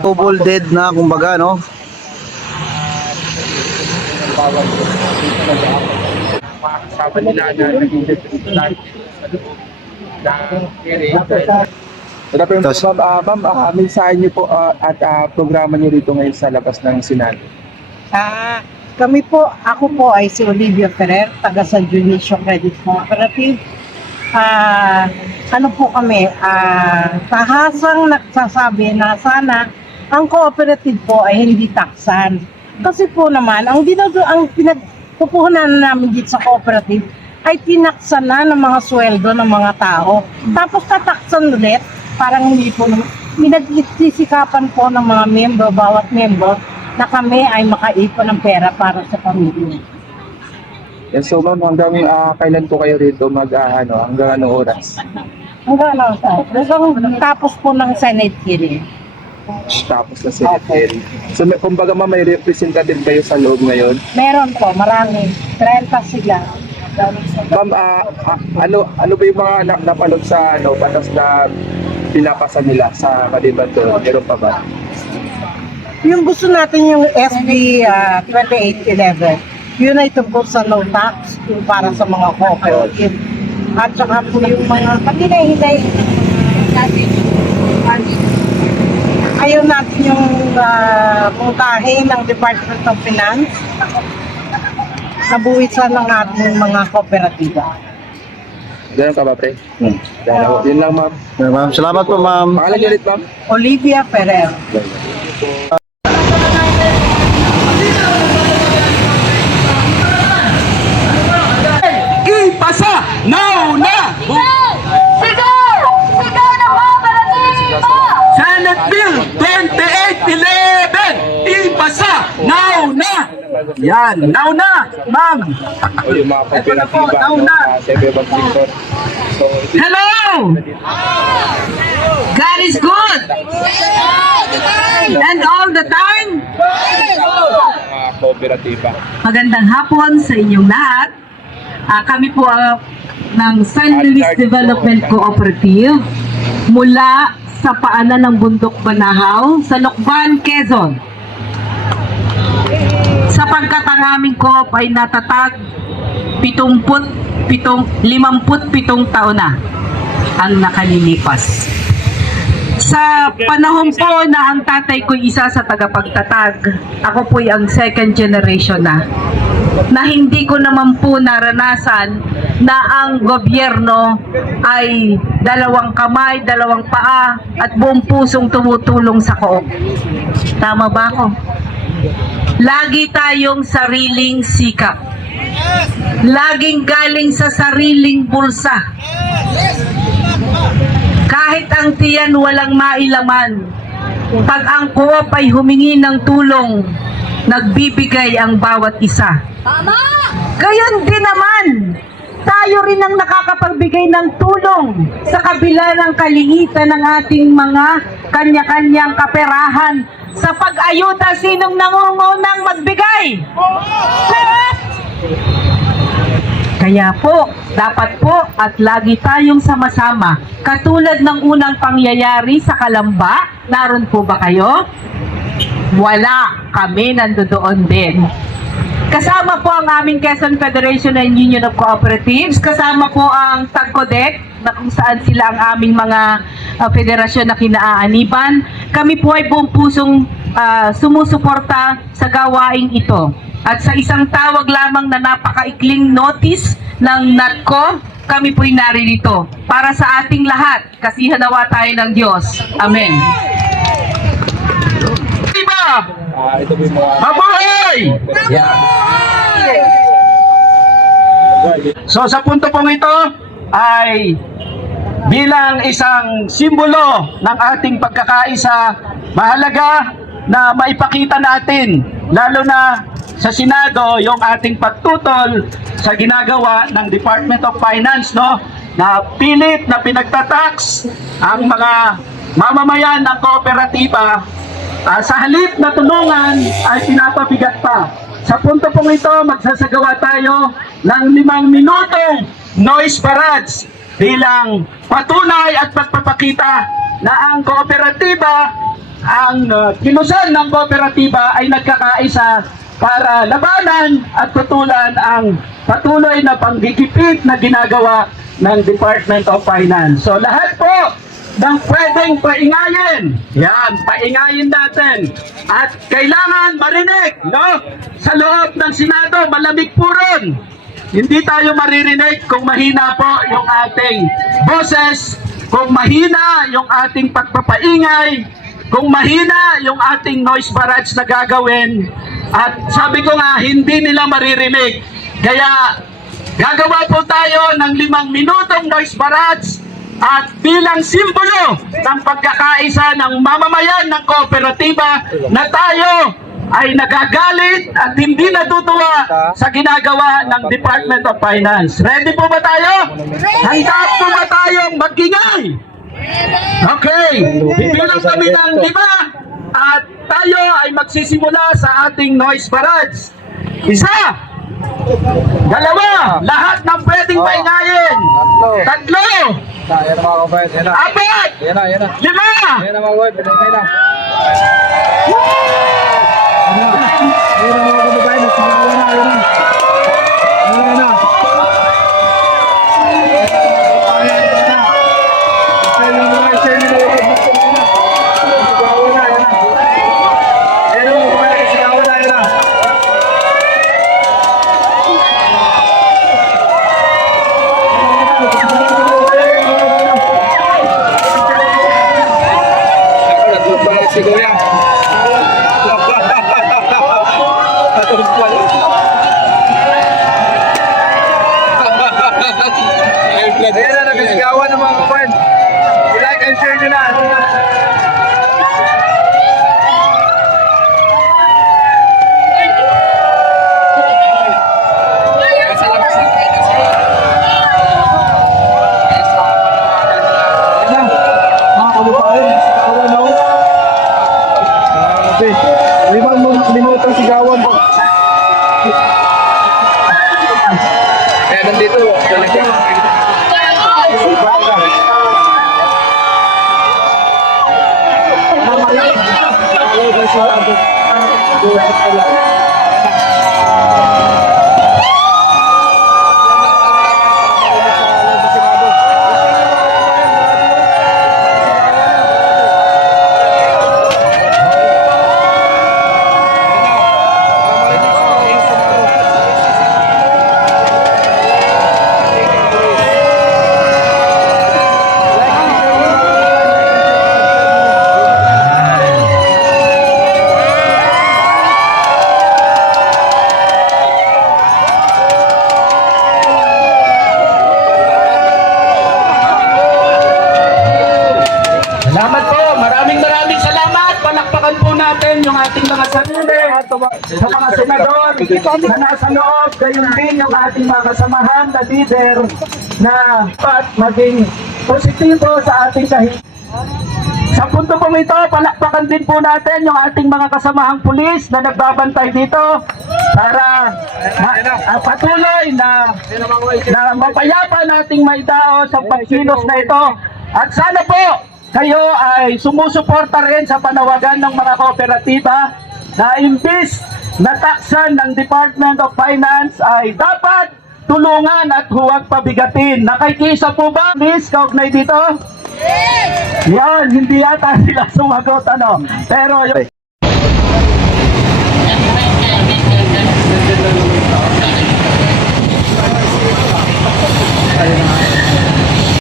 Double dead na kumbaga, no? Mga kasama nila na naging depresyon sa loob ng hearing. Ma'am, mensahe niyo po at programa niyo rito ngayon sa labas ng Senado. Ako po ay si Olivia Ferrer, taga San Dionisio Credit Cooperative. Ano po kami, tahasang nagsasabi na sana ang cooperative po ay hindi taksan. Kasi po naman, ang pinagpupuhunan namin dito sa cooperative ay tinaksan na ng mga sweldo ng mga tao. Tapos tataksan ulit, parang hindi po, pinagsisikapan po ng mga bawat member, na kami ay makaipon ng pera para sa pamilya. Yes, so ma'am, hanggang kailan po kayo rito hanggang anong oras? Hanggang tapos po ng Senate hearing. Tapos na Senate hearing. So kumbaga ma'am, may representative kayo sa loob ngayon? Meron po, marami. 30 sila. Ma'am, ano ba yung mga napanood sa batas na pinapasa nila sa Maliban doon? Meron pa ba? Yung gusto natin yung SB 2811, yun ay tungkol sa no tax, yung para sa mga cooperative. At saka po yung mga paghinay-hinay natin, ayaw natin yung pungkahe ng Department of Finance na buwisan ng ating mga kooperatiba. Ganun ka ba, pre? Yun lang, ma'am. Ma'am, salamat po, ma'am. Pangalan niyo ulit, ma'am? Olivia Ferrer. Ipasa! Now na! Sigaw! Sigaw ng kooperatiba! Senate Bill 2811! Ipasa! Now na! Yan! Now na! Ma'am! Yung mga kooperatiba, hello! God is good! And all the time? Mga kooperatiba. Magandang hapon sa inyong lahat. Kami po ng San Luis Development Cooperative mula sa paanan ng Bundok Banahaw sa Lokban, Quezon. Sapagkat ang aming coop ay natatag 57 taon na ang nakalilipas. Sa panahon po na ang tatay ko isa sa tagapagtatag, ako po ang second generation na hindi ko naman po naranasan na ang gobyerno ay dalawang kamay, dalawang paa at buong pusong tumutulong sa coop. Tama ba ako? Lagi tayong sariling sikap. Laging galing sa sariling bulsa. Kahit ang tiyan walang mailaman, pag ang coop ay humingi ng tulong, nagbibigay ang bawat isa. Tama! Gayon din naman, tayo rin ang nakakapagbigay ng tulong sa kabila ng kaliitan ng ating mga kanya-kanyang kaperahan sa pag-ayuda. Sinong nangungunang magbigay? Kaya po, dapat po at lagi tayong sama-sama. Katulad ng unang pangyayari sa Kalamba, naroon po ba kayo? Wala, kami nandoon din. Kasama po ang aming Quezon Federation and Union of Cooperatives. Kasama po ang TAGCODEC, na kung saan sila ang aming mga federasyon na kinaaaniban. Kami po ay buong pusong sumusuporta sa gawaing ito. At sa isang tawag lamang na napakaikling notice ng NATCO, kami po'y naririto para sa ating lahat. Kasihan nawa tayo ng Diyos. Amen. Ito po yung mga... Mabuhay! So sa punto pong ito ay bilang isang simbolo ng ating pagkakaisa, mahalaga na maipakita natin, lalo na sa Senado, yung ating pagtutol sa ginagawa ng Department of Finance, no, na pilit na pinagtatax ang mga mamamayan ng kooperatiba. Sa halip na tulungan ay pinapabigat pa. Sa punto pong ito, magsasagawa tayo ng 5 minutong noise parades bilang patunay at pagpapakita na ang kooperatiba ang kilusan ng kooperatiba ay nagkakaisa para labanan at tutulan ang patuloy na panggigipit na ginagawa ng Department of Finance. So lahat po ng pwedeng paingayin, yan, paingayin natin. At kailangan marinig, no? Sa loob ng Senado, malamig po ron. Hindi tayo maririnig kung mahina po yung ating boses, kung mahina yung ating pagpapaingay, kung mahina yung ating noise barrage na gagawin. At sabi ko nga, hindi nila maririnig. Kaya gagawa po tayo ng 5 minutong noise barrage at bilang simbolo ng pagkakaisa ng mamamayan ng kooperatiba na tayo ay nagagalit at hindi natutuwa sa ginagawa ng Department of Finance. Ready po ba tayo? Handa po ba tayong magingay? Okay, bibilang kami ng 5 at tayo ay magsisimula sa ating noise barrage. 1, 2, lahat ng pwedeng paingayin. 3, Yan na mga kabayan, yan na. 4, Yan na, yan na. 5. Yan na mga kabayan, pinagay na. Yan na mga kabayan, nasigawan na, yan na. Yan na. Si Kuya. Ayan na, nagasigawan ng mga kapan. I-like and share nyo na. Mga kalupain, nagasigawan na. 5 minutong sigawan po. Kaya nandito, talaga. Salamat po. Maraming salamat. Palakpakan po natin yung ating mga sarili sa mga senador na nasa loob. Gayon din yung ating mga kasamahan na leader na dapat maging positibo sa ating kahilingan. Sa punto pong ito, palakpakan din po natin yung ating mga kasamahang pulis na nagbabantay dito para patuloy na mapayapa nating maitao sa pagkilos na ito. At sana po kayo ay sumusuporta rin sa panawagan ng mga kooperatiba na imbis na taksan ng Department of Finance ay dapat tulungan at huwag pabigatin. Nakikisa po ba, Miss, kaugnay dito? Yan, hindi yata sila sumagot, ano. Pero